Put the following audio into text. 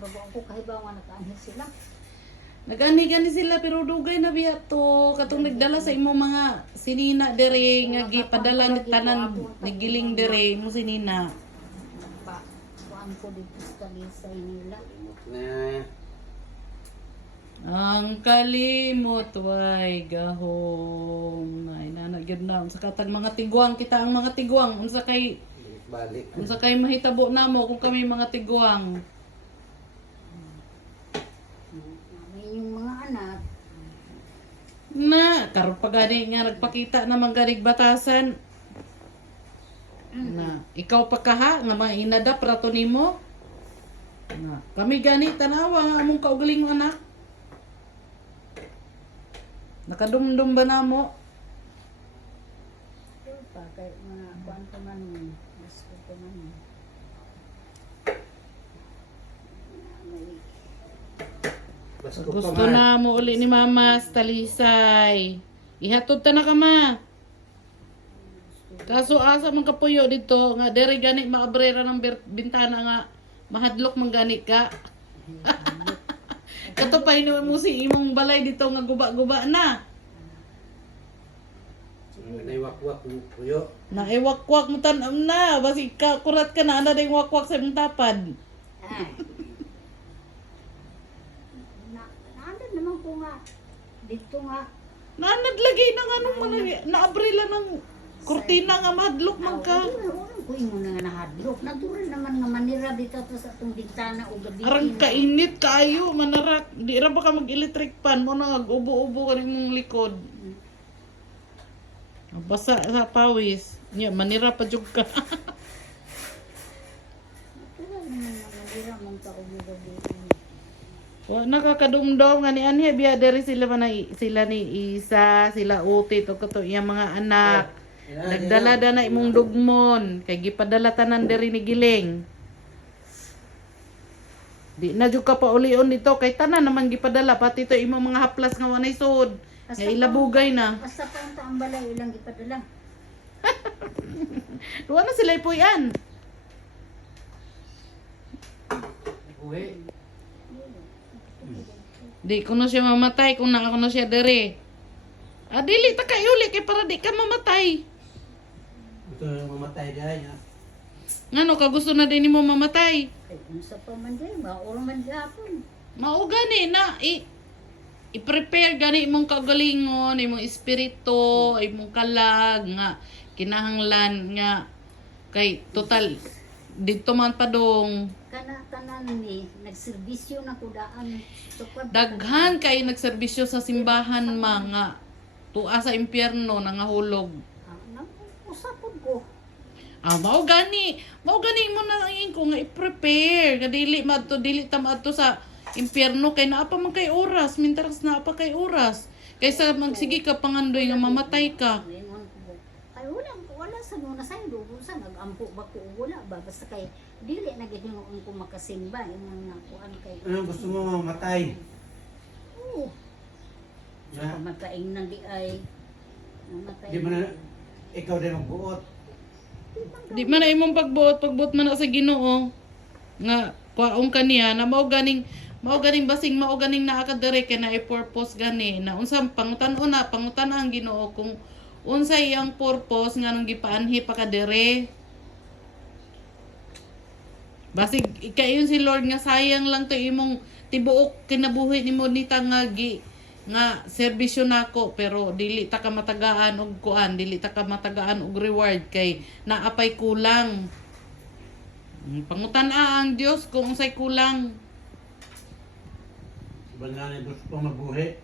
Pero ko kahibaw nga nakaanhi sila. Nagani-gani sila pero dugay na biya to. Katong nagdala sa imo mga sinina dere nga gipadala ni tanan ni giling dere mo sinina. Pa, kuan ko dito sa Talisay nila. Ang kalimot way gahom. Ay nanagid na unsa katag mga tiguang kita ang mga tiguang unsa kay balik. unsa kay mahitabo namo kung kami mga tiguang. May yung mga anak. Na karon pa gani nga nagpakita naman ganig batasan. Na ikaw pa kaha nga mga inada prato nimo. Na kami gani tanawa nga among kaugaling anak. Nakadumdum ba namo? Pa kay mga kuan ko man. Gusto ko man. Gusto na mo uli ni Mama sa Talisay. Ihatod ta na ka ma. Kaso asa man kapuyo dito nga dere gani maabrera ng bintana nga mahadlok man gani ka. Kato pa mo si imong balay dito nga guba-guba na. Naiwakwak mo puyo. Naiwakwak mo tanaw na. Basi ka kurat ka na ana ding wakwak sa imong tapad. Ay. Nandun naman ko nga. Dito nga. Nanad lagi nang anong man naabrela ng kurtina nga mahadlok man ka. Unang ko yung nga nahadlok. Natural naman nga manira dito to sa itong bintana o gabi. Arang kainit kaayo manarak. Di ra ba ka mag-electric fan mo na ubo-ubo ka rin mong likod. Basa sa pawis. Nya manira pa jud ka. Natural naman nga manira mong tao mo gabi. Wa nakakadumdum nga ni anhi biya diri sila sila ni Isa, sila Utit o kato iyang mga anak. Nagdala na imong dugmon kay gipadala tanan diri ni Giling. Di na jud ka pa ulion dito kay tanan naman gipadala pati to imong mga haplas nga wanay sud. Nga ilabugay na. Basta pa ang taang balay ilang ipadala. Duwa na sila ipuyan. Uwi. Di kuno siya mamatay kung na kuno siya diri. Dili ta kay uli kay para di ka mamatay. Ito yung mamatay dyan. Ngano ka gusto na din nimo mamatay? Ay, kung sa pamanday, mauro man gapon. Mao gani na i-prepare gani imong kagalingon, imong espiritu, imong kalag nga kinahanglan nga kay total dito man padong Kana-tanan ni, nagserbisyo na kudaan. daghan kay nagserbisyo sa simbahan mga tuwa sa impyerno nangahulog. Usapod ko. Mao gani mo na ko nga i-prepare nga dili ta madto sa impyerno kay naa pa man kay oras, mintaras naa pa kay oras. Kaysa magsige ka pangandoy nga mamatay ka. Ngayon ko. Ay wala sa nuna sa ilo sa nagampo ba ko wala ba basta kay dili na gid ko makasimba imong nakuan kay. Ano gusto mo mamatay? Oo. Sa Na, pamataing nang di ay mamatay. di mo na, ikaw din magbuot. Di man na imong pagbuot man na sa Ginoo nga kwaong kaniya na mao ganing basing mao ganing naa ka diri kay na i-purpose gani na unsa pangutan-on na pangutan ang Ginoo kung unsa iyang purpose nganong gipaanhi pa ka diri. Basig ikayon si Lord nga sayang lang to imong tibuok kinabuhi nimo nita nga serbisyo nako pero dili ta ka matagaan og kuan, dili ta ka matagaan og reward kay naapay kulang. Pangutan-a ang Dios kung unsay kulang. Banana gusto pa mabuhi.